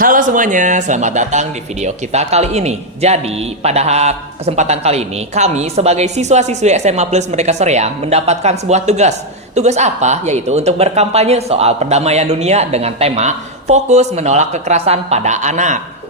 Halo semuanya, selamat datang di video kita kali ini. Jadi, pada kesempatan kali ini, kami sebagai siswa-siswi SMA Plus Merdeka Seriang mendapatkan sebuah tugas. Tugas apa? Yaitu untuk berkampanye soal perdamaian dunia dengan tema Fokus Menolak Kekerasan pada Anak.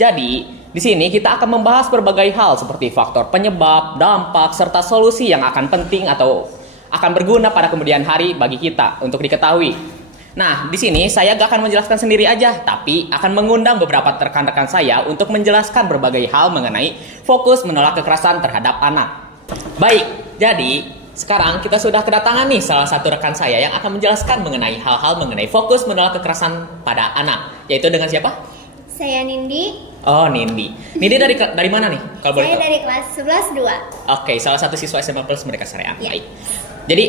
Jadi, di sini kita akan membahas berbagai hal seperti faktor penyebab, dampak, serta solusi yang akan penting atau akan berguna pada kemudian hari bagi kita untuk diketahui. Nah, di sini saya gak akan menjelaskan sendiri aja, tapi akan mengundang beberapa rekan-rekan saya untuk menjelaskan berbagai hal mengenai fokus menolak kekerasan terhadap anak. Baik, jadi sekarang kita sudah kedatangan nih salah satu rekan saya yang akan menjelaskan mengenai hal-hal mengenai fokus menolak kekerasan pada anak. Yaitu dengan siapa? Saya Nindi. Oh, Nindi. Nindi dari mana nih? Kalau boleh Saya tahu? dari kelas 11-2. Oke, salah satu siswa SMA Plus Merdeka Seriang. Ya. Baik. Jadi,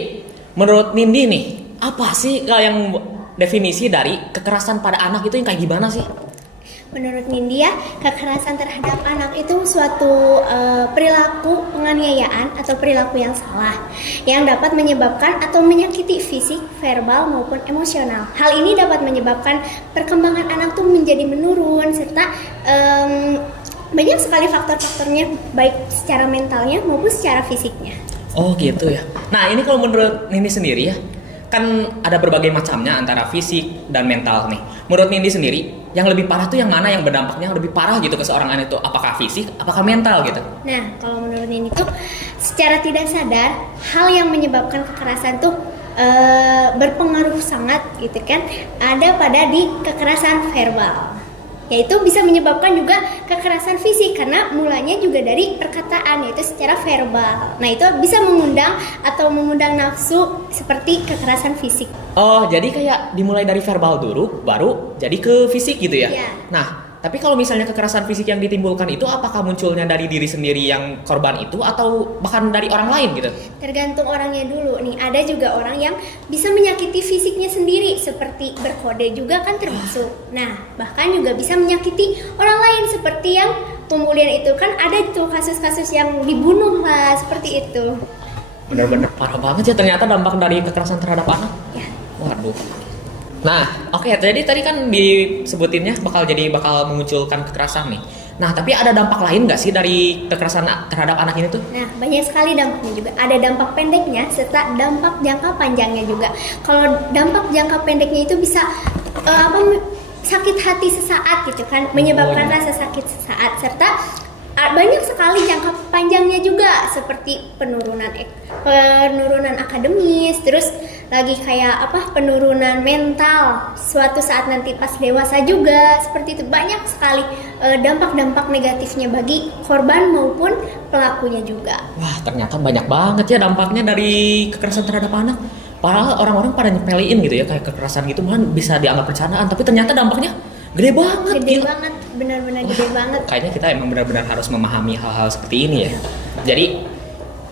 menurut Nindi nih, apa sih yang definisi dari kekerasan pada anak itu yang kayak gimana sih? Menurut Nindi ya, kekerasan terhadap anak itu suatu perilaku penganiayaan atau perilaku yang salah yang dapat menyebabkan atau menyakiti fisik, verbal maupun emosional. Hal ini dapat menyebabkan perkembangan anak tuh menjadi menurun serta banyak sekali faktor-faktornya baik secara mentalnya maupun secara fisiknya. Oh gitu ya. Nah ini kalau menurut Nindi sendiri ya, kan ada berbagai macamnya antara fisik dan mental nih. Menurut Nindi sendiri, yang lebih parah tuh yang mana, yang berdampaknya lebih parah gitu ke seorang anak itu? Apakah fisik, apakah mental gitu? Nah, kalau menurut Nindi tuh secara tidak sadar hal yang menyebabkan kekerasan tuh berpengaruh sangat gitu kan. Ada pada di kekerasan verbal. Yaitu bisa menyebabkan juga kekerasan fisik karena mulanya juga dari perkataan yaitu secara verbal. Nah, itu bisa mengundang atau mengundang nafsu seperti kekerasan fisik. Oh, jadi kayak dimulai dari verbal dulu, baru jadi ke fisik gitu ya? Iya. Nah, tapi kalau misalnya kekerasan fisik yang ditimbulkan itu apakah munculnya dari diri sendiri yang korban itu atau bahkan dari orang lain gitu? Tergantung orangnya dulu nih. Ada juga orang yang bisa menyakiti fisiknya sendiri seperti berkode juga kan termasuk. Nah, bahkan juga bisa menyakiti orang lain seperti yang pembulian itu kan ada tuh kasus-kasus yang dibunuh lah seperti itu. Benar-benar parah banget ya ternyata dampak dari kekerasan terhadap anak. Ya. Waduh. Nah, oke, jadi tadi kan disebutinnya bakal memunculkan kekerasan nih. Nah, tapi ada dampak lain nggak sih dari kekerasan terhadap anak ini tuh? Nah, banyak sekali dampaknya juga. Ada dampak pendeknya serta dampak jangka panjangnya juga. Kalau dampak jangka pendeknya itu bisa sakit hati sesaat gitu kan, menyebabkan rasa sakit sesaat serta banyak sekali jangka panjangnya juga seperti penurunan akademis, terus lagi kayak penurunan mental suatu saat nanti pas dewasa juga seperti itu. Banyak sekali dampak-dampak negatifnya bagi korban maupun pelakunya juga. Wah, ternyata banyak banget ya dampaknya dari kekerasan terhadap anak. Padahal orang-orang pada nyepelein gitu ya, kayak kekerasan gitu malah bisa dianggap bercandaan, tapi ternyata dampaknya gede banget. Gede banget, benar-benar gede banget. Kayaknya kita emang benar-benar harus memahami hal-hal seperti ini ya. Jadi,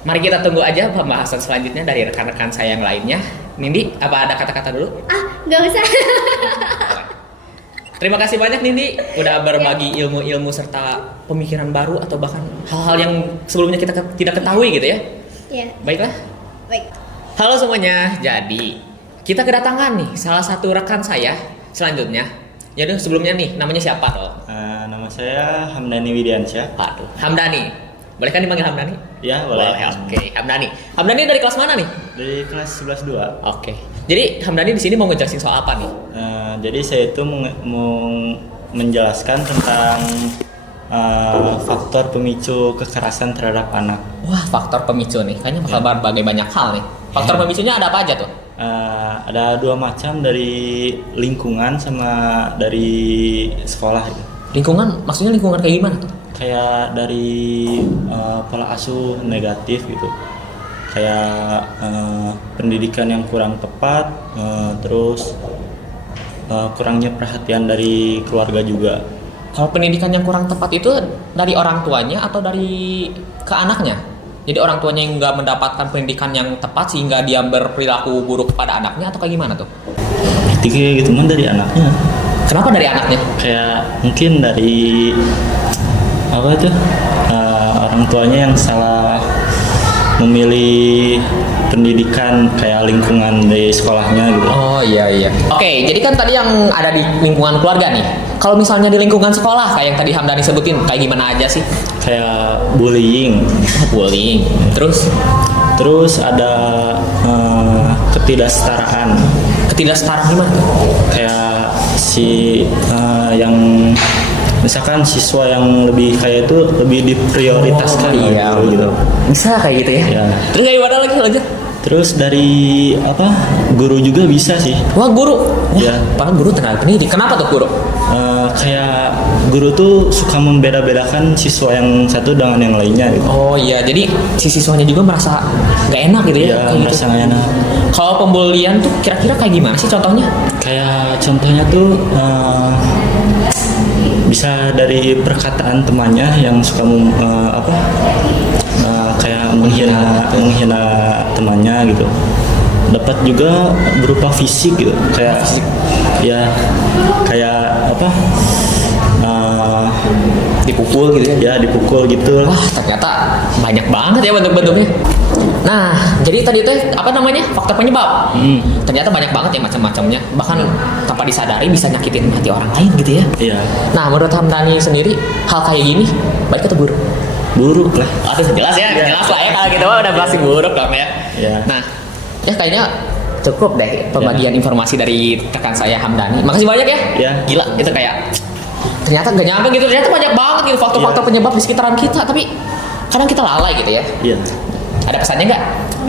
mari kita tunggu aja pembahasan selanjutnya dari rekan-rekan saya yang lainnya. Nindi, apa ada kata-kata dulu? Gak usah. Terima kasih banyak Nindi udah berbagi ilmu-ilmu serta pemikiran baru atau bahkan hal-hal yang sebelumnya kita tidak ketahui gitu ya. Ya, Baiklah. baik. Halo semuanya. Jadi, kita kedatangan nih salah satu rekan saya selanjutnya. Jadi sebelumnya nih, namanya siapa toh? Nama saya Hamdani Widiansyah. Waduh, Hamdani. Boleh kan dipanggil Hamdani? Ya, boleh. Oke, Hamdani. Hamdani dari kelas mana nih? Dari kelas 11-2. Oke. Jadi Hamdani di sini mau ngejelasin soal apa nih? Jadi saya itu mau menjelaskan tentang faktor pemicu kekerasan terhadap anak. Wah, faktor pemicu nih. Kayaknya bakal berbagai banyak hal nih. Faktor pemicunya ada apa aja tuh? Ada dua macam, dari lingkungan sama dari sekolah gitu. Lingkungan, maksudnya lingkungan kayak gimana tuh? Kayak dari pola asuh negatif gitu. Kayak pendidikan yang kurang tepat, terus kurangnya perhatian dari keluarga juga. Kalau pendidikan yang kurang tepat itu dari orang tuanya atau dari ke anaknya? Jadi orang tuanya yang nggak mendapatkan pendidikan yang tepat sehingga dia berperilaku buruk kepada anaknya atau kayak gimana tuh? Berarti kayak gitu mah dari anaknya. Kenapa dari anaknya? Kayak mungkin dari orang tuanya yang salah memilih pendidikan kayak lingkungan di sekolahnya gitu. Oh iya iya. Oke, jadi kan tadi yang ada di lingkungan keluarga nih. Kalau misalnya di lingkungan sekolah kayak yang tadi Hamdani sebutin, kayak gimana aja sih? Kayak bullying. Oh, bullying. Terus ada ketidaksetaraan. Ketidaksetaraan gimana? Kayak yang misalkan siswa yang lebih kayak itu lebih diprioritaskan iya, gitu. Bisa kayak gitu ya. Ya. Terus kayak gimana lagi lanjut? Terus dari guru juga bisa sih. Wah, guru. Wah, Ya. padahal guru tenaga pendidik. Kenapa tuh guru? Kayak guru tuh suka membeda-bedakan siswa yang satu dengan yang lainnya gitu. Oh iya, jadi si siswanya juga merasa gak enak gitu ya? Ya, Kayak merasa gitu. nggak enak. Kalau pembulian tuh kira-kira kayak gimana sih contohnya? Kayak contohnya tuh bisa dari perkataan temannya yang suka kayak menghina temannya gitu. Dapat juga berupa fisik gitu, kayak ya kayak Dipukul gitu ya? ya dipukul gitu. Wah, ternyata banyak banget ya bentuk-bentuknya. Nah, jadi tadi itu apa namanya? Faktor penyebab. Ternyata banyak banget ya macam-macamnya. Bahkan tanpa disadari bisa nyakitin hati orang lain gitu ya. Iya, Nah, menurut Hamdani sendiri, hal kayak gini baik atau buruk? buruk lah. Aduh, jelas ya, Ya. jelas lah ya kalau kita mah udah pasti buruk dong ya. Ya. Nah, ya kayaknya cukup deh pembagian informasi dari rekan saya Hamdani. Makasih banyak ya. Ya. Gila, itu kayak ternyata nggak nyampe gitu. Ternyata banyak banget gitu faktor-faktor Ya. penyebab di sekitaran kita. Tapi kadang kita lalai gitu ya. Iya. Ada pesannya nggak?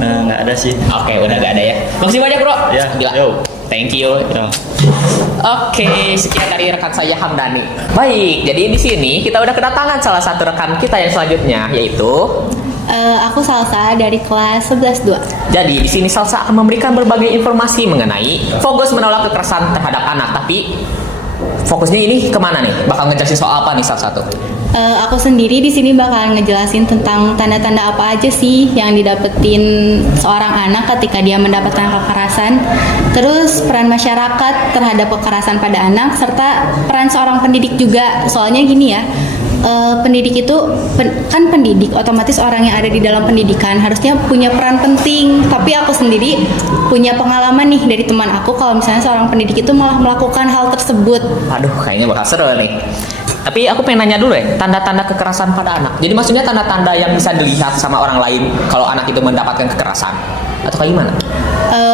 Nggak ada sih. Oke, udah nggak ada ya. Makasih banyak bro. Ya, Gila. yo. Thank you. Ya. Oke, sekian dari rekan saya Hamdani. Baik, jadi di sini kita udah kedatangan salah satu rekan kita yang selanjutnya, yaitu Aku Salsa dari kelas 11-2. jadi di sini Salsa akan memberikan berbagai informasi mengenai fokus menolak kekerasan terhadap anak. Tapi fokusnya ini kemana nih? Bakal ngejelasin soal apa nih satu-satu? Aku sendiri di sini bakal ngejelasin tentang tanda-tanda apa aja sih yang didapetin seorang anak ketika dia mendapatkan kekerasan, terus peran masyarakat terhadap kekerasan pada anak, serta peran seorang pendidik juga. Soalnya gini ya, pendidik itu kan pendidik, otomatis orang yang ada di dalam pendidikan harusnya punya peran penting. Tapi aku sendiri punya pengalaman nih dari teman aku kalau misalnya seorang pendidik itu malah melakukan hal tersebut. Aduh, kayaknya bakal seru nih. Tapi aku pengen nanya dulu ya, tanda-tanda kekerasan pada anak. Jadi maksudnya tanda-tanda yang bisa dilihat sama orang lain kalau anak itu mendapatkan kekerasan? Atau kayak gimana?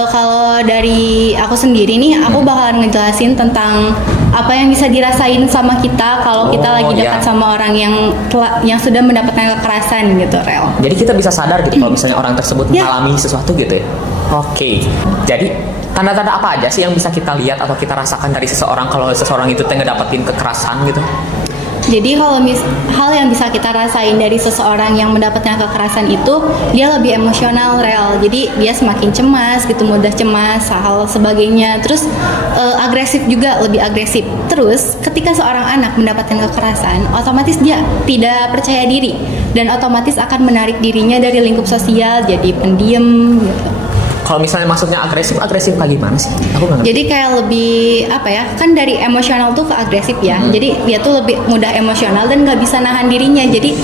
Kalau dari aku sendiri nih, aku bakalan ngejelasin tentang apa yang bisa dirasain sama kita kalau kita Oh, lagi dekat iya. sama orang yang sudah mendapatkan kekerasan gitu, Rel. Jadi kita bisa sadar gitu kalau misalnya orang tersebut Ya. mengalami sesuatu gitu ya? Oke, jadi tanda-tanda apa aja sih yang bisa kita lihat atau kita rasakan dari seseorang kalau seseorang itu ngedapetin kekerasan gitu? Jadi kalau hal yang bisa kita rasain dari seseorang yang mendapatkan kekerasan itu, dia lebih emosional, Rel. Jadi dia semakin cemas gitu, mudah cemas, hal sebagainya. Terus agresif juga, lebih agresif. Terus ketika seorang anak mendapatkan kekerasan, otomatis dia tidak percaya diri dan otomatis akan menarik dirinya dari lingkup sosial, jadi pendiam gitu. Kalau misalnya maksudnya agresif kayak gimana sih? Aku nggak ngerti. Jadi kayak lebih apa ya? Kan dari emosional tuh ke agresif ya. Jadi dia tuh lebih mudah emosional dan nggak bisa nahan dirinya. Jadi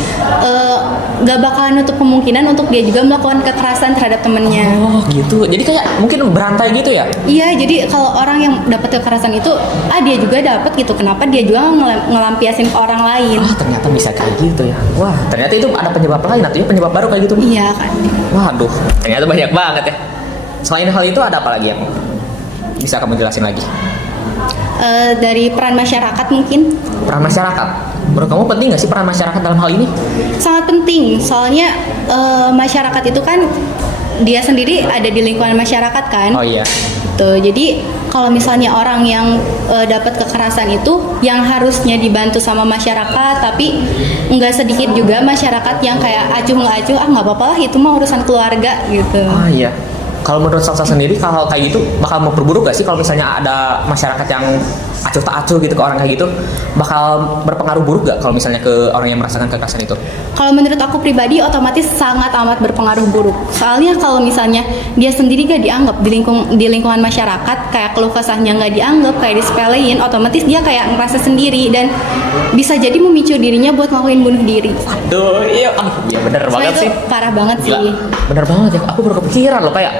nggak bakalan nutup kemungkinan untuk dia juga melakukan kekerasan terhadap temennya. Oh gitu, jadi kayak mungkin berantai gitu ya? Iya, jadi kalau orang yang dapat kekerasan itu, dia juga dapat gitu. Kenapa dia juga ngelampiasin ke orang lain? Wah, ternyata bisa kayak gitu ya. Wah, ternyata itu ada penyebab lain atau ya penyebab baru kayak gitu. Iya kan. Waduh, ternyata banyak banget ya. Selain hal itu ada apa lagi yang bisa kamu jelasin lagi? Dari peran masyarakat mungkin Peran masyarakat. Menurut kamu penting nggak sih peran masyarakat dalam hal ini? sangat penting. Soalnya masyarakat itu kan dia sendiri ada di lingkungan masyarakat kan. Oh iya. Tuh, jadi kalau misalnya orang yang dapat kekerasan itu yang harusnya dibantu sama masyarakat, tapi nggak sedikit juga masyarakat yang kayak acuh nggak acuh, nggak apa-apa lah itu mah urusan keluarga gitu. Ah iya. Kalau menurut Salsa sendiri, kalau kayak gitu bakal memperburuk gak sih kalau misalnya ada masyarakat yang acuh tak acuh gitu ke orang kayak gitu, bakal berpengaruh buruk gak kalau misalnya ke orang yang merasakan kekerasan itu? Kalau menurut aku pribadi otomatis sangat amat berpengaruh buruk. Soalnya kalau misalnya dia sendiri gak dianggap di lingkungan masyarakat, kayak keluh kesahnya gak dianggap, kayak disepelein, otomatis dia kayak ngerasa sendiri dan bisa jadi memicu dirinya buat ngelakuin bunuh diri. Aduh, iya, iya bener banget Itu sih. parah banget Gila, sih. bener banget ya. Aku baru kepikiran loh kayak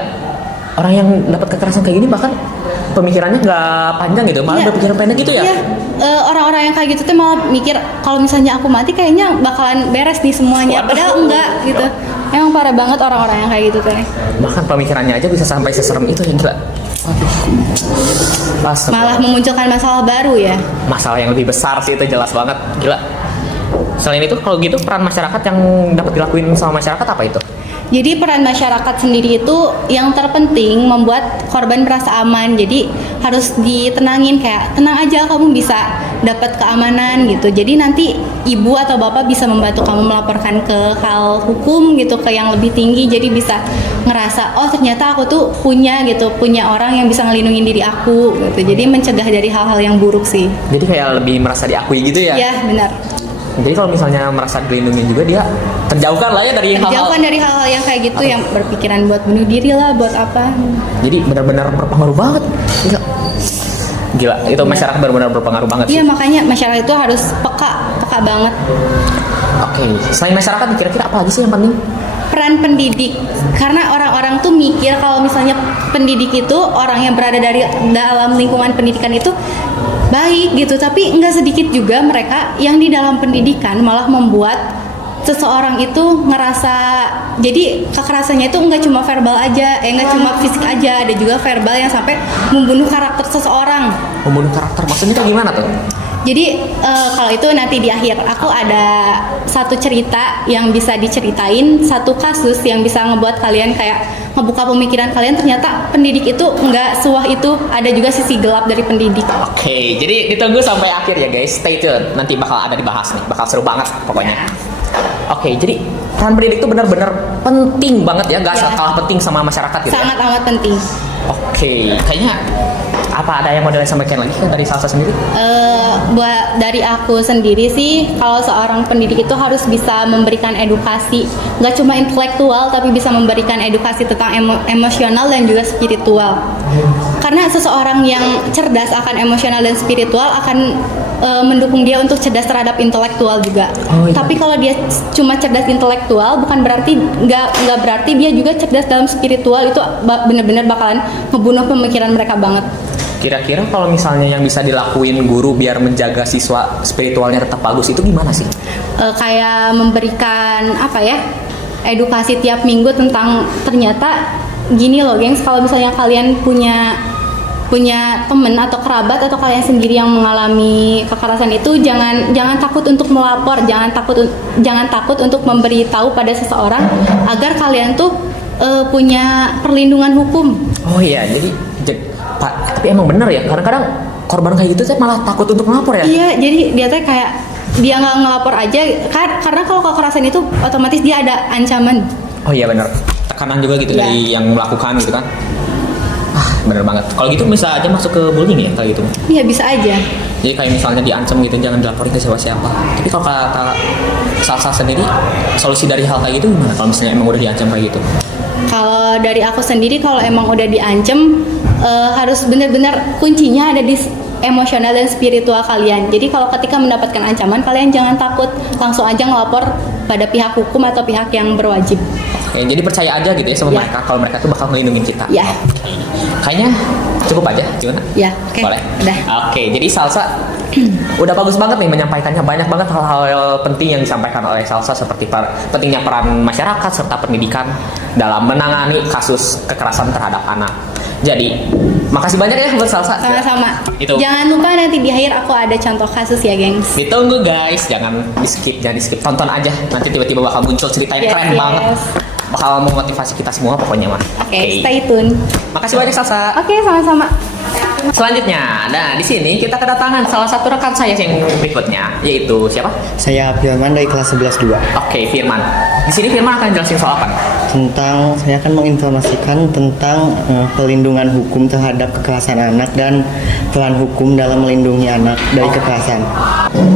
orang yang dapat kekerasan kayak gini bahkan pemikirannya nggak panjang gitu, malah Iya. berpikiran pendek gitu ya. Iya, orang-orang yang kayak gitu tuh malah mikir kalau misalnya aku mati kayaknya bakalan beres nih semuanya. Waduh. Padahal enggak gitu. Emang parah banget orang-orang yang kayak gitu tuh. Bahkan pemikirannya aja bisa sampai seserem itu ya, gila. Waduh. Malah memunculkan masalah baru ya. Masalah yang lebih besar sih itu jelas banget, gila. Selain itu kalau gitu peran masyarakat yang dapat dilakuin sama masyarakat apa itu? Jadi peran masyarakat sendiri itu yang terpenting membuat korban merasa aman. Jadi harus ditenangin kayak tenang aja kamu bisa dapat keamanan gitu. Jadi nanti ibu atau bapak bisa membantu kamu melaporkan ke hal hukum gitu ke yang lebih tinggi. Jadi bisa ngerasa oh ternyata aku tuh punya orang yang bisa ngelindungin diri aku gitu. Jadi mencegah dari hal-hal yang buruk sih. Jadi kayak lebih merasa diakui gitu ya? Ya benar. Jadi kalau misalnya merasa dilindungi juga dia terjauhkan lah ya dari hal-hal. Terjauhkan dari hal-hal yang kayak gitu yang berpikiran buat bunuh diri lah, buat apa. Jadi benar-benar berpengaruh banget. Gila, itu masyarakat benar-benar berpengaruh banget sih. Iya makanya masyarakat itu harus peka banget. Oke, selain masyarakat kira-kira apa lagi sih yang penting? Peran pendidik, karena orang-orang tuh mikir kalau misalnya pendidik itu orang yang berada dalam lingkungan pendidikan itu baik gitu, tapi nggak sedikit juga mereka yang di dalam pendidikan malah membuat seseorang itu ngerasa jadi kekerasannya itu nggak cuma verbal aja, nggak cuma fisik aja, ada juga verbal yang sampai membunuh karakter seseorang. Membunuh karakter, maksudnya kayak gimana tuh? Jadi kalau itu nanti di akhir aku ada satu cerita yang bisa diceritain, satu kasus yang bisa ngebuat kalian kayak ngebuka pemikiran kalian ternyata pendidik itu nggak sesuah itu, ada juga sisi gelap dari pendidik. Oke, jadi ditunggu sampai akhir ya guys, stay tune. Nanti bakal ada dibahas nih, bakal seru banget pokoknya. Oke, jadi peran pendidik itu benar-benar penting banget ya, gak Ya. kalah penting sama masyarakat gitu Sangat ya. amat penting. Oke, kayaknya apa ada yang mau disampaikan lagi kan dari Salsa sendiri? Buat dari aku sendiri sih, kalau seorang pendidik itu harus bisa memberikan edukasi, nggak cuma intelektual tapi bisa memberikan edukasi tentang emosional dan juga spiritual. Karena seseorang yang cerdas akan emosional dan spiritual akan mendukung dia untuk cerdas terhadap intelektual juga. Oh, iya. Tapi kalau dia cuma cerdas intelektual, bukan berarti nggak berarti dia juga cerdas dalam spiritual, itu benar-benar bakalan ngebunuh pemikiran mereka banget. Kira-kira kalau misalnya yang bisa dilakuin guru biar menjaga siswa spiritualnya tetap bagus itu gimana sih? Kayak memberikan apa ya, edukasi tiap minggu tentang ternyata gini loh gengs, kalau misalnya kalian punya teman atau kerabat atau kalian sendiri yang mengalami kekerasan itu jangan takut untuk melapor, jangan takut untuk memberitahu pada seseorang agar kalian tuh punya perlindungan hukum. Oh iya, jadi Pak, tapi emang bener ya, kadang-kadang korban kayak gitu saya malah takut untuk melapor ya. Iya, jadi dia tuh kayak dia nggak ngelapor aja karena kalau kekerasan itu otomatis dia ada ancaman. Oh iya bener, tekanan juga gitu Iya. dari yang melakukan gitu kan. Bener banget. Kalau gitu bisa aja masuk ke bullying ya kayak gitu. Iya bisa aja. Jadi kayak misalnya diancam gitu jangan dilaporin ke siapa-siapa. Tapi kalau kata Salsa sendiri, solusi dari hal kayak gitu gimana? Kalau misalnya emang udah diancam kayak gitu? Kalau dari aku sendiri, kalau emang udah diancam, harus benar-benar kuncinya ada di emosional dan spiritual kalian. Jadi kalau ketika mendapatkan ancaman, kalian jangan takut, langsung aja ngelapor pada pihak hukum atau pihak yang berwajib. Oke, jadi percaya aja gitu ya sama Ya. mereka kalau mereka tuh bakal melindungi kita. Ya. Oke. Kayaknya cukup aja, gimana? Ya, oke. Boleh. Udah. Oke, jadi Salsa udah bagus banget nih menyampaikannya, banyak banget hal-hal penting yang disampaikan oleh Salsa seperti pentingnya peran masyarakat serta pendidikan dalam menangani kasus kekerasan terhadap anak. Jadi, makasih banyak ya buat Salsa. Sama-sama. Itu. Jangan lupa nanti di akhir aku ada contoh kasus ya, gengs. Ditunggu guys, jangan di skip, tonton aja. Nanti tiba-tiba bakal muncul cerita yang Yes, keren yes. banget. Bakal memotivasi kita semua pokoknya mah. Oke, stay tune. Makasih banyak Salsa. Oke, sama-sama. Selanjutnya, nah di sini kita kedatangan salah satu rekan saya yang berikutnya, yaitu siapa? Saya Firman dari kelas 11-2. Oke, Firman. Di sini Firman akan jelasin soal apa? Saya akan menginformasikan tentang pelindungan hukum terhadap kekerasan anak dan peran hukum dalam melindungi anak dari kekerasan.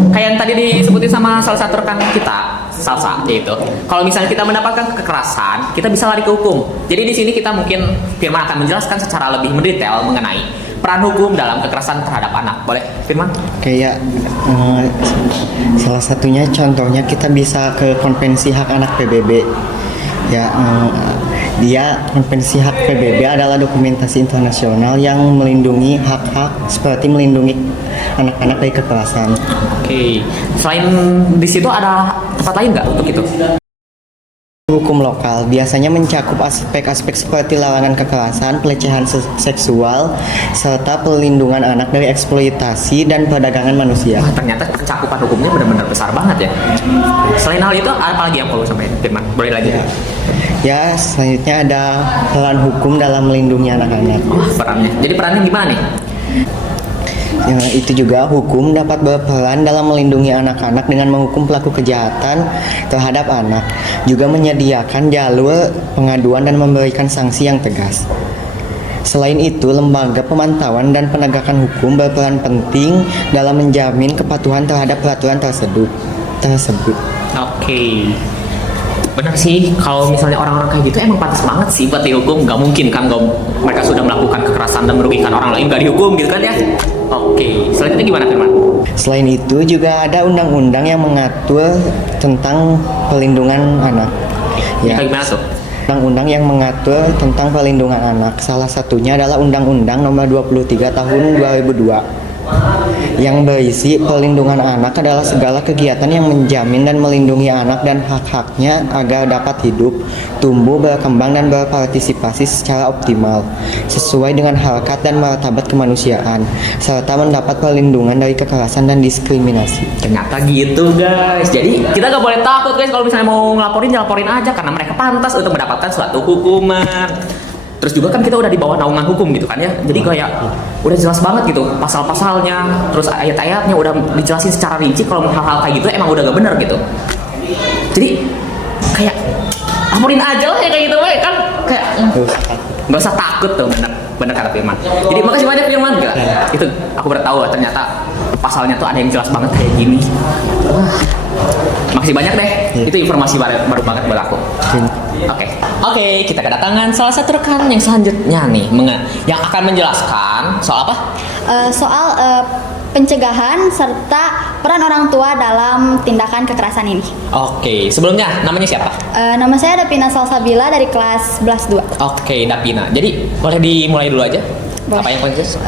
Kayak yang tadi disebutin sama salah satu rekan kita, Salsa, yaitu kalau misalnya kita mendapatkan kekerasan, kita bisa lari ke hukum. Jadi di sini kita mungkin Firman akan menjelaskan secara lebih mendetail mengenai peran hukum dalam kekerasan terhadap anak. Boleh, Firman? Kayak salah satunya contohnya kita bisa ke Konvensi Hak Anak PBB. Ya, dia Konvensi Hak PBB adalah dokumentasi internasional yang melindungi hak-hak seperti melindungi anak-anak dari kekerasan. Oke. Selain di situ ada tempat lain nggak untuk itu? Hukum lokal biasanya mencakup aspek-aspek seperti larangan kekerasan, pelecehan seksual, serta pelindungan anak dari eksploitasi dan perdagangan manusia. Wah, ternyata cakupan hukumnya benar-benar besar banget ya. Selain hal itu, apa lagi yang perlu sampaikan, Firman? Boleh lanjut? Ya, selanjutnya ada peran hukum dalam melindungi anak-anak. Wah, perannya. Jadi perannya gimana nih? Ya, itu juga hukum dapat berperan dalam melindungi anak-anak dengan menghukum pelaku kejahatan terhadap anak, juga menyediakan jalur pengaduan dan memberikan sanksi yang tegas. Selain itu, lembaga pemantauan dan penegakan hukum berperan penting dalam menjamin kepatuhan terhadap peraturan tersebut. Oke. Benar sih, kalau misalnya orang-orang kayak gitu emang pantas banget sih buat dihukum. Gak mungkin kan mereka sudah melakukan kekerasan dan merugikan orang lain gak dihukum gitu kan ya. Oke, selanjutnya gimana, Firman? Selain itu juga ada undang-undang yang mengatur tentang pelindungan anak. Ya, gimana tuh? Undang-undang yang mengatur tentang perlindungan anak. Salah satunya adalah Undang-Undang Nomor 23 Tahun 2002 yang berisi perlindungan anak adalah segala kegiatan yang menjamin dan melindungi anak dan hak-haknya agar dapat hidup, tumbuh, berkembang, dan berpartisipasi secara optimal sesuai dengan harkat dan martabat kemanusiaan serta mendapat perlindungan dari kekerasan dan diskriminasi. Ternyata gitu guys. Jadi kita gak boleh takut guys kalau misalnya mau ngelaporin, ya laporin aja karena mereka pantas untuk mendapatkan suatu hukuman. Terus juga kan kita udah di bawah naungan hukum gitu kan ya. Jadi kayak udah jelas banget gitu pasal-pasalnya, terus ayat-ayatnya udah dijelasin secara rinci. Kalau hal-hal kayak gitu emang udah gak bener gitu. Jadi kayak laporin aja lah ya kayak gitu kan, kayak gak usah takut tuh, bener kata Firman. Jadi makasih banyak Firman, gila. Itu aku baru tahu ternyata pasalnya tuh ada yang jelas banget kayak gini. Wah, makasih banyak deh. Itu informasi baru banget buat aku. Oke, kita kedatangan salah satu rekan yang selanjutnya nih, yang akan menjelaskan soal apa? Soal pencegahan serta peran orang tua dalam tindakan kekerasan ini. Oke, sebelumnya namanya siapa? Nama saya Dapina Salsabila dari kelas 11-2. Oke, Dapina. Jadi boleh dimulai dulu aja. Boleh. Apa yang konsisten?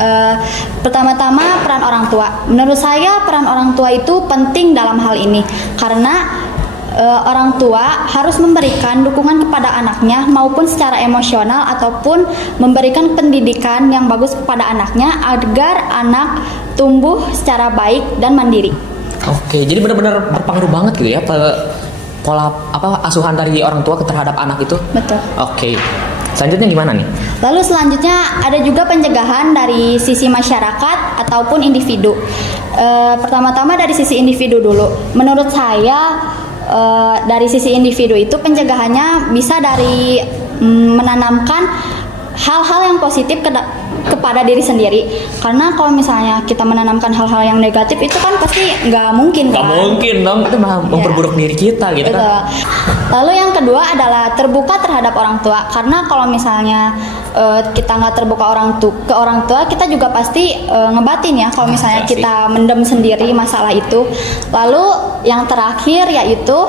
Pertama-tama peran orang tua. Menurut saya peran orang tua itu penting dalam hal ini karena orang tua harus memberikan dukungan kepada anaknya maupun secara emosional ataupun memberikan pendidikan yang bagus kepada anaknya agar anak tumbuh secara baik dan mandiri. Oke, jadi benar-benar berpengaruh banget gitu ya pola asuhan dari orang tua terhadap anak itu. Betul. Oke. Selanjutnya gimana nih? Lalu selanjutnya ada juga pencegahan dari sisi masyarakat ataupun individu. Pertama-tama dari sisi individu dulu. Menurut saya dari sisi individu itu pencegahannya bisa dari menanamkan hal-hal yang positif kepada diri sendiri, karena kalau misalnya kita menanamkan hal-hal yang negatif itu kan pasti nggak mungkin kan? Nggak mungkin dong, itu malah memperburuk diri kita gitu. Betul. Kan. Lalu yang kedua adalah terbuka terhadap orang tua, karena kalau misalnya kita nggak terbuka ke orang tua, kita juga pasti ngebatin ya kalau misalnya kita mendem sendiri masalah itu. Lalu yang terakhir yaitu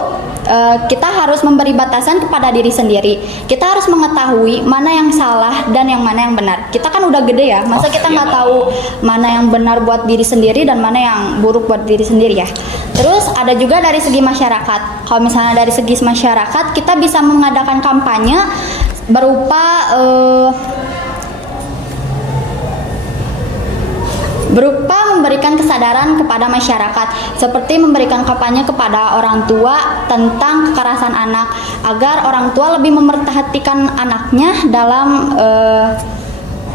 kita harus memberi batasan kepada diri sendiri. Kita harus mengetahui mana yang salah dan yang mana yang benar. Kita kan udah gede ya, masa kita nggak tahu mana yang benar buat diri sendiri dan mana yang buruk buat diri sendiri ya. Terus ada juga dari segi masyarakat. Kalau misalnya dari segi masyarakat, kita bisa mengadakan kampanye berupa memberikan kesadaran kepada masyarakat, seperti memberikan kampanye kepada orang tua tentang kekerasan anak agar orang tua lebih memperhatikan anaknya dalam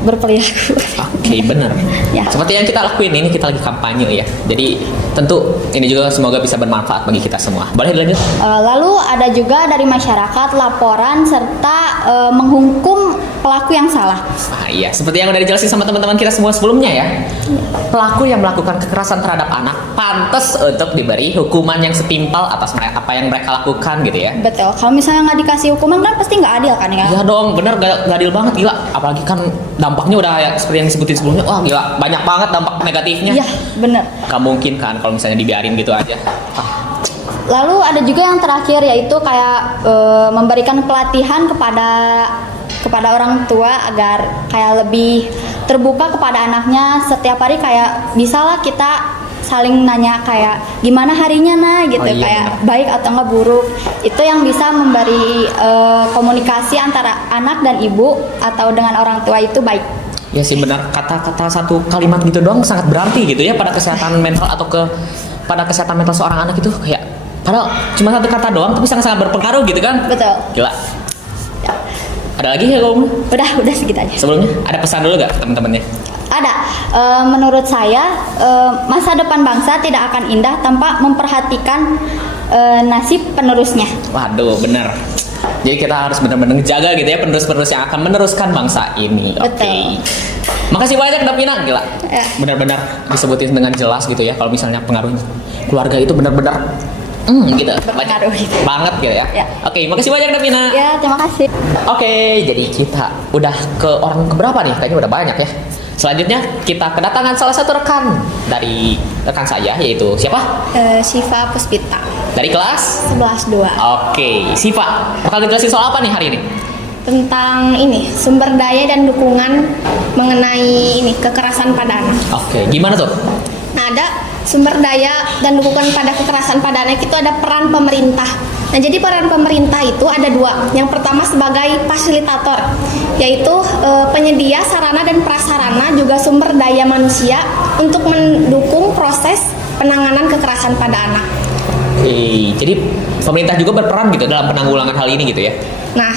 berperilaku. Oke, benar. Ya. Seperti yang kita lakuin ini, kita lagi kampanye ya. Jadi tentu ini juga semoga bisa bermanfaat bagi kita semua. Boleh dilanjut? Lalu ada juga dari masyarakat laporan serta menghukum pelaku yang salah. Ah, iya, seperti yang udah dijelasin sama teman-teman kita semua sebelumnya ya. Pelaku yang melakukan kekerasan terhadap anak pantas untuk diberi hukuman yang setimpal atas apa yang mereka lakukan gitu ya. Betul. Kalau misalnya nggak dikasih hukuman kan pasti nggak adil kan ya? Iya dong, bener, gak adil banget, gila. Apalagi kan dampaknya udah ya, seperti yang disebutin sebelumnya. Wah gila, banyak banget dampak negatifnya. Iya, bener. Gak mungkin kan kalau misalnya dibiarin gitu aja. Lalu ada juga yang terakhir yaitu kayak memberikan pelatihan kepada orang tua agar kayak lebih terbuka kepada anaknya. Setiap hari kayak bisalah kita saling nanya kayak gimana harinya gitu, Oh, iya, kayak benar. baik atau enggak buruk. Itu yang bisa memberi komunikasi antara anak dan ibu atau dengan orang tua itu baik. Ya sih benar, kata-kata satu kalimat gitu doang sangat berarti gitu ya pada kesehatan mental atau pada kesehatan mental seorang anak itu kayak padahal cuma satu kata doang tapi sangat-sangat berpengaruh gitu kan. Betul. Gila. Ada lagi ya kamu? Udah segitu aja. Sebelumnya ada pesan dulu gak teman-temannya? Ada. Menurut saya masa depan bangsa tidak akan indah tanpa memperhatikan nasib penerusnya. Waduh, bener. Jadi kita harus benar-benar jaga gitu ya penerus-penerus yang akan meneruskan bangsa ini. Oke. Betul. Makasih banyak Davina, gila. Ya. Benar-benar disebutin dengan jelas gitu ya kalau misalnya pengaruhnya keluarga itu benar-benar gitu. Berpengaruh gitu. Banget gitu ya. Ya. Oke, makasih banyak Davina. Ya, terima kasih. Oke, jadi kita udah ke orang keberapa nih? Kayaknya udah banyak ya. Selanjutnya kita kedatangan salah satu rekan dari rekan saya yaitu siapa? Siva Puspita. Dari kelas? 11-2. Oke, Siva. Bakal dijelasin soal apa nih hari ini? Tentang ini, sumber daya dan dukungan mengenai ini kekerasan pada anak. Oke, gimana tuh? Nah, ada sumber daya dan dukungan pada kekerasan pada anak itu ada peran pemerintah. Nah, jadi peran pemerintah itu ada dua. Yang pertama sebagai fasilitator, yaitu penyedia sarana dan prasarana juga sumber daya manusia untuk mendukung proses penanganan kekerasan pada anak. Oke, jadi pemerintah juga berperan gitu dalam penanggulangan hal ini gitu ya? Nah,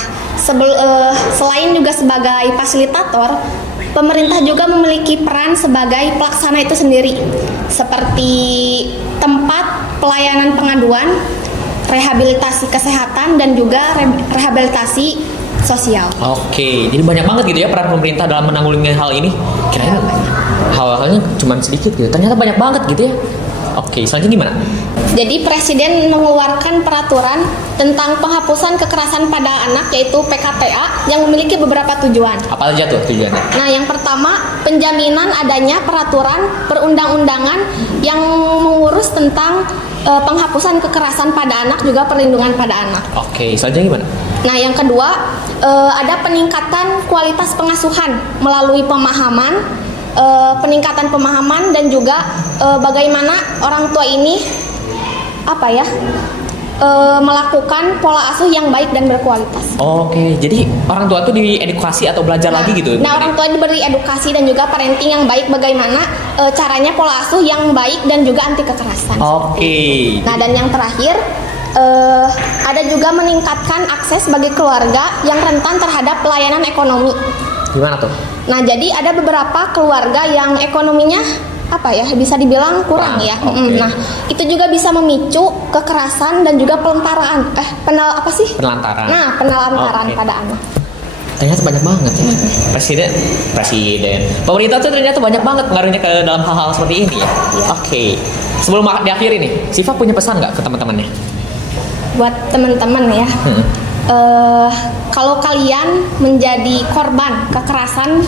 selain juga sebagai fasilitator, pemerintah juga memiliki peran sebagai pelaksana itu sendiri, seperti tempat pelayanan pengaduan, rehabilitasi kesehatan, dan juga rehabilitasi sosial. Oke, jadi banyak banget gitu ya peran pemerintah dalam menanggulangi hal ini. Kirain hal-halnya cuma sedikit gitu, ternyata banyak banget gitu ya. Oke, selanjutnya gimana? Jadi Presiden mengeluarkan peraturan tentang penghapusan kekerasan pada anak yaitu PKPA yang memiliki beberapa tujuan. Apa aja tuh tujuannya? Nah, yang pertama penjaminan adanya peraturan perundang-undangan yang mengurus tentang penghapusan kekerasan pada anak juga perlindungan pada anak. Oke, selanjutnya gimana? Nah, yang kedua ada peningkatan kualitas pengasuhan melalui pemahaman, peningkatan pemahaman dan juga bagaimana orang tua ini melakukan pola asuh yang baik dan berkualitas. Oke, jadi orang tua tuh diedukasi atau belajar lagi gitu? Nah, orang tua diberi edukasi dan juga parenting yang baik bagaimana caranya pola asuh yang baik dan juga anti kekerasan. Oke. Nah, dan yang terakhir ada juga meningkatkan akses bagi keluarga yang rentan terhadap pelayanan ekonomi. Gimana tuh? Nah, jadi ada beberapa keluarga yang ekonominya bisa dibilang kurang ya. Oke. Nah, itu juga bisa memicu kekerasan dan juga penelantaran. Penelantaran. Nah, penelantaran Oke. pada anak. Ternyata banyak banget ya. Presiden. Pemerintah tuh ternyata banyak banget pengaruhnya ke dalam hal-hal seperti ini ya. Oke. Sebelum diakhiri nih, Siva punya pesan nggak ke teman-temannya? Buat teman-teman ya. Kalau kalian menjadi korban kekerasan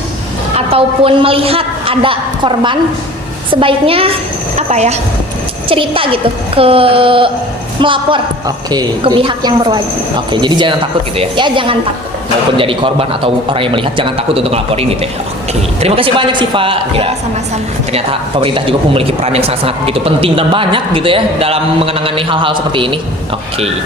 ataupun melihat ada korban, sebaiknya cerita gitu melapor Oke. ke pihak yang berwajib. Oke, jadi jangan takut gitu ya. Ya, jangan takut. Maupun jadi korban atau orang yang melihat jangan takut untuk ngelaporin gitu ya. Oke. Terima kasih banyak Siva. Ya, Gila. sama-sama. Ternyata pemerintah juga memiliki peran yang sangat-sangat begitu penting dan banyak gitu ya dalam mengenangani hal-hal seperti ini. Oke.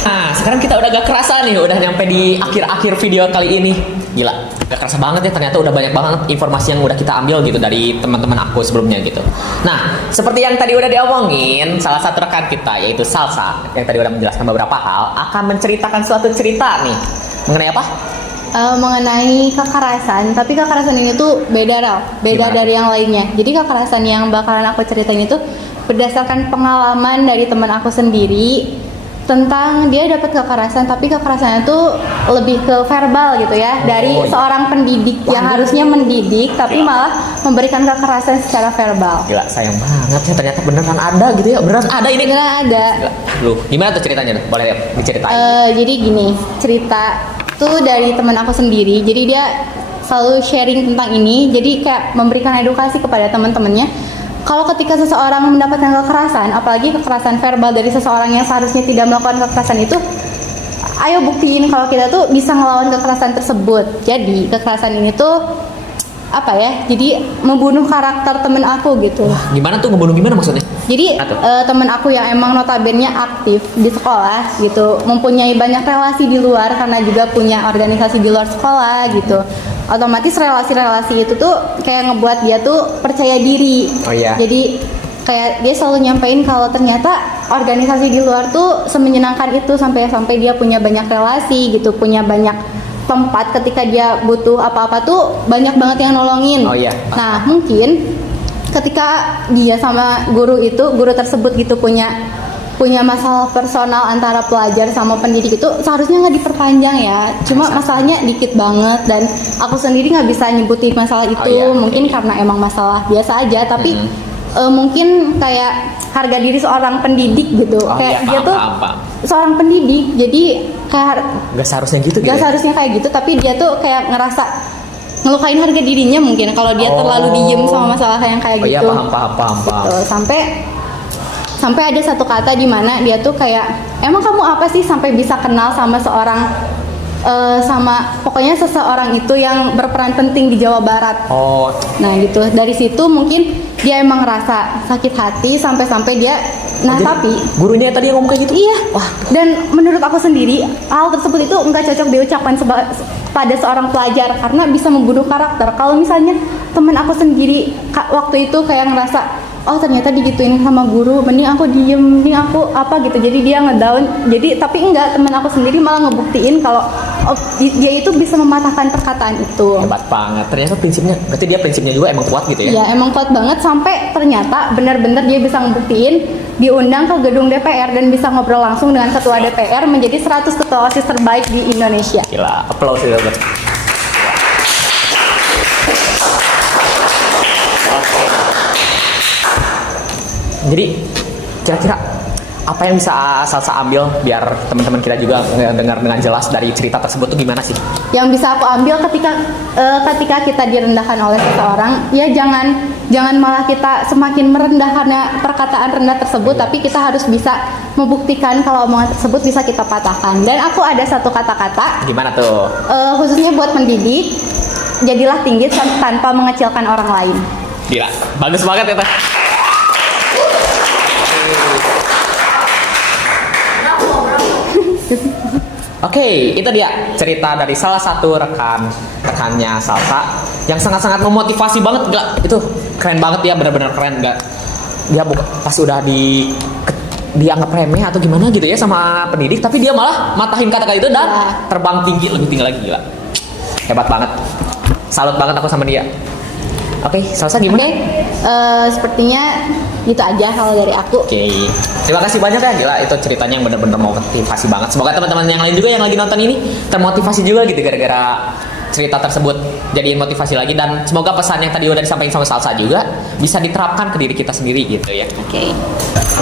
Nah, sekarang kita udah gak kerasa nih, udah nyampe di akhir-akhir video kali ini. Gila, gak kerasa banget ya, ternyata udah banyak banget informasi yang udah kita ambil gitu dari teman-teman aku sebelumnya gitu. Nah, seperti yang tadi udah diomongin, salah satu rekan kita yaitu Salsa, yang tadi udah menjelaskan beberapa hal, akan menceritakan suatu cerita nih. Mengenai apa? mengenai kekerasan, tapi kekerasan ini tuh beda Rel, beda Gimana? dari yang lainnya. Jadi kekerasan yang bakalan aku ceritain itu berdasarkan pengalaman dari teman aku sendiri tentang dia dapat kekerasan, tapi kekerasannya tuh lebih ke verbal gitu ya, dari iya. seorang pendidik yang harusnya mendidik, tapi malah memberikan kekerasan secara verbal. Gila, sayang banget ya ternyata beneran ada gitu ya. Beneran ada ini. Beneran ada. Gila. Lu, gimana tuh ceritanya? Boleh ya, diceritain. Jadi gini, cerita tuh dari teman aku sendiri. Jadi dia selalu sharing tentang ini. Jadi kayak memberikan edukasi kepada teman-temannya. Kalau ketika seseorang mendapatkan kekerasan, apalagi kekerasan verbal dari seseorang yang seharusnya tidak melakukan kekerasan itu, ayo buktiin kalau kita tuh bisa ngelawan kekerasan tersebut. Jadi kekerasan ini tuh apa ya? Jadi membunuh karakter temen aku gitu. Gimana tuh ngebunuh gimana maksudnya? Jadi Atau? temen aku yang emang notabene aktif di sekolah gitu, mempunyai banyak relasi di luar karena juga punya organisasi di luar sekolah gitu. Otomatis relasi-relasi itu tuh kayak ngebuat dia tuh percaya diri. Oh iya. Jadi kayak dia selalu nyampein kalau ternyata organisasi di luar tuh semenyenangkan itu, sampai dia punya banyak relasi gitu, punya banyak tempat ketika dia butuh apa-apa tuh banyak banget yang nolongin. Oh iya. Nah, mungkin ketika dia sama guru tersebut gitu punya masalah personal antara pelajar sama pendidik itu seharusnya nggak diperpanjang ya. Cuma masalahnya dikit banget dan aku sendiri nggak bisa nyebutin masalah itu. iya. Mungkin karena emang masalah biasa aja, tapi mungkin kayak harga diri seorang pendidik gitu. Oh, kayak iya, dia paham, tuh paham. seorang pendidik, jadi kayak Gak seharusnya gitu gak ya? seharusnya kayak gitu, tapi dia tuh kayak ngerasa ngelukain harga dirinya mungkin kalau dia terlalu diem sama masalah yang kayak Oh gitu. iya, paham. Gitu. Sampai ada satu kata di mana dia tuh kayak, emang kamu apa sih sampai bisa kenal sama seorang pokoknya seseorang itu yang berperan penting di Jawa Barat. Oh, Nah gitu, dari situ mungkin dia emang ngerasa sakit hati sampai dia, nah jadi tapi gurunya tadi yang ngomong kayak gitu? iya, dan menurut aku sendiri hal tersebut itu nggak cocok diucapkan pada seorang pelajar karena bisa membunuh karakter. Kalau misalnya teman aku sendiri waktu itu kayak ngerasa, oh ternyata digituin sama guru, mending aku diem, mending aku apa gitu, jadi dia ngedown. Jadi tapi enggak, teman aku sendiri malah ngebuktiin kalau dia itu bisa mematahkan perkataan itu. Hebat banget. Ternyata berarti dia prinsipnya juga emang kuat gitu ya? Iya, emang kuat banget sampai ternyata benar-benar dia bisa ngebuktiin, diundang ke gedung DPR dan bisa ngobrol langsung dengan ketua DPR, menjadi 100 ketua OSIS terbaik di Indonesia. Gila, applause itu. Jadi kira-kira apa yang bisa Salsa ambil biar teman-teman kita juga dengar dengan jelas dari cerita tersebut tuh gimana sih? Yang bisa aku ambil ketika kita direndahkan oleh seseorang, ya jangan malah kita semakin merendahkan perkataan rendah tersebut, tapi kita harus bisa membuktikan kalau omongan tersebut bisa kita patahkan. Dan aku ada satu kata-kata Gimana tuh? khususnya buat pendidik, jadilah tinggi tanpa mengecilkan orang lain. Gila, bagus banget ya Teh. Oke, itu dia cerita dari salah satu rekannya Salsa yang sangat-sangat memotivasi banget. Gak, itu keren banget ya, benar-benar keren. Gak, dia pas udah dianggap remeh atau gimana gitu ya sama pendidik, tapi dia malah matahin kata-kata itu dan terbang tinggi, lebih tinggi lagi. Gila, hebat banget. Salut banget aku sama dia. Oke, Salsa gimana? Oke, sepertinya gitu aja hal dari aku. Oke, terima kasih banyak ya, gila itu ceritanya yang bener-bener motivasi banget. Semoga teman-teman yang lain juga yang lagi nonton ini termotivasi juga gitu gara-gara cerita tersebut, jadiin motivasi lagi, dan semoga pesan yang tadi udah disampaikan sama Salsa juga bisa diterapkan ke diri kita sendiri gitu ya.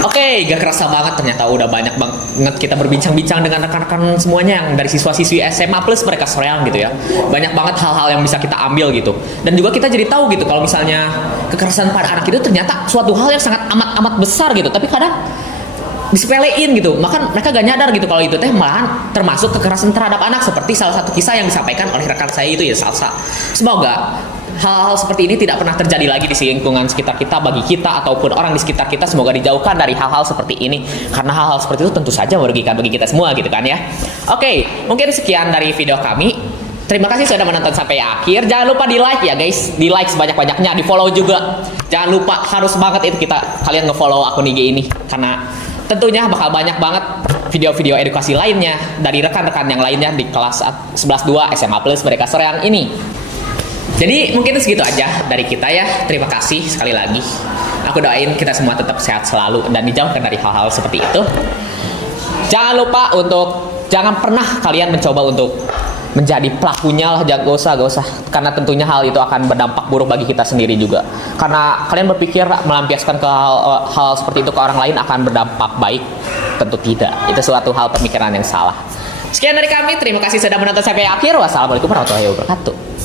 Oke, gak kerasa banget ternyata udah banyak banget kita berbincang-bincang dengan rekan-rekan semuanya yang dari siswa-siswi SMA plus mereka Soreang gitu ya. Banyak banget hal-hal yang bisa kita ambil gitu. Dan juga kita jadi tahu gitu kalau misalnya kekerasan pada anak itu ternyata suatu hal yang sangat amat besar gitu. Tapi kadang disepelein gitu, maka mereka gak nyadar gitu kalau itu teh malahan termasuk kekerasan terhadap anak, seperti salah satu kisah yang disampaikan oleh rekan saya itu ya Salsa. Semoga hal-hal seperti ini tidak pernah terjadi lagi di lingkungan sekitar kita, bagi kita ataupun orang di sekitar kita. Semoga dijauhkan dari hal-hal seperti ini, karena hal-hal seperti itu tentu saja merugikan bagi kita semua gitu kan ya. Oke, mungkin sekian dari video kami. Terima kasih sudah menonton sampai akhir. Jangan lupa di like ya guys, di like sebanyak-banyaknya, di follow juga. Jangan lupa, harus banget itu kalian nge-follow akun IG ini, karena tentunya bakal banyak banget video-video edukasi lainnya dari rekan-rekan yang lainnya di kelas 11-2 SMA Plus Merdeka Soreang ini. Jadi mungkin segitu aja dari kita ya. Terima kasih sekali lagi. Aku doain kita semua tetap sehat selalu dan dijauhkan dari hal-hal seperti itu. Jangan lupa jangan pernah kalian mencoba untuk menjadi pelakunya lah, gak usah. Karena tentunya hal itu akan berdampak buruk bagi kita sendiri juga. Karena kalian berpikir melampiaskan ke hal seperti itu ke orang lain akan berdampak baik, tentu tidak. Itu suatu hal pemikiran yang salah. Sekian dari kami, terima kasih sudah menonton sampai akhir. Wassalamualaikum warahmatullahi wabarakatuh.